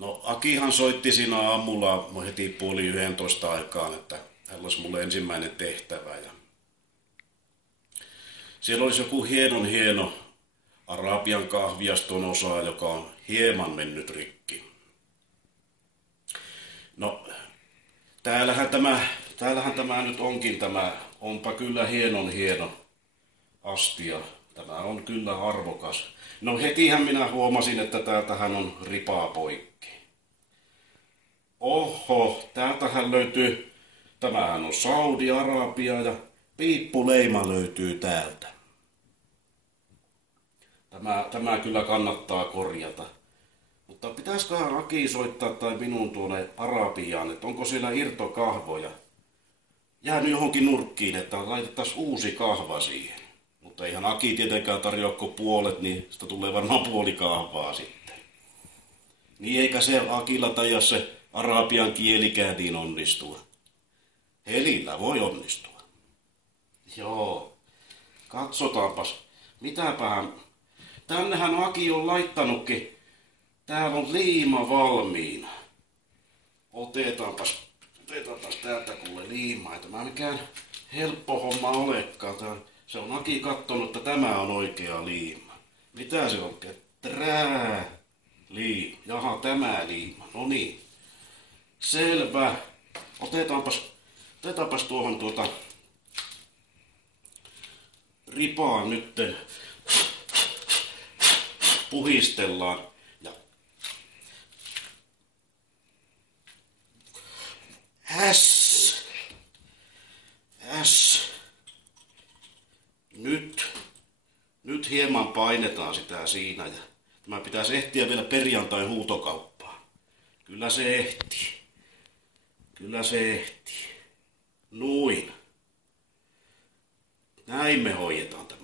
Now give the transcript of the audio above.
No Akihan soitti siinä aamulla heti puoli 11 aikaan, että hän olisi mulle ensimmäinen tehtävä. Ja siellä olisi joku hieno Arabian kahviaston osa, joka on hieman mennyt rikki. No, täällähän tämä nyt onkin onpa kyllä hieno astia. Tämä on kyllä arvokas. No hetihän minä huomasin, että täältähän on ripaa poikki. Oho, täältähän löytyy, tämähän on Saudi-Arabia ja piippuleima löytyy täältä. Tämä kyllä kannattaa korjata. Mutta pitäisiköhän Aki soittaa tai minun tuonne Arabiaan, että onko siellä irtokahvoja jäänyt johonkin nurkkiin, että laitettaisiin uusi kahva siihen. Mutta eihän Aki tietenkään tarjoa kuin puolet, niin sitä tulee varmaan puoli kahvaa sitten. Niin eikä se Akilla taida se arabian kielikään niin onnistua. Helillä voi onnistua. Joo, katsotaanpas. Mitäpähän. Tännehän Aki on laittanutkin. Täällä on liima valmiina. Otetaanpas täältä kuule liimaa. Ei tämä mikään helppo homma olekaan. Se on Aki kattonut, että tämä on oikea liima. Mitä se on? Liima. Jaha, tämä liima. No niin. Selvä. Otetaanpas tuohon ripaan nytten. Puhistellaan. Ja Äs. Nyt hieman painetaan sitä siinä ja tämä pitäisi ehtiä vielä perjantain huutokauppaan. Kyllä se ehtii. Noin. Näin me hoidetaan tämä.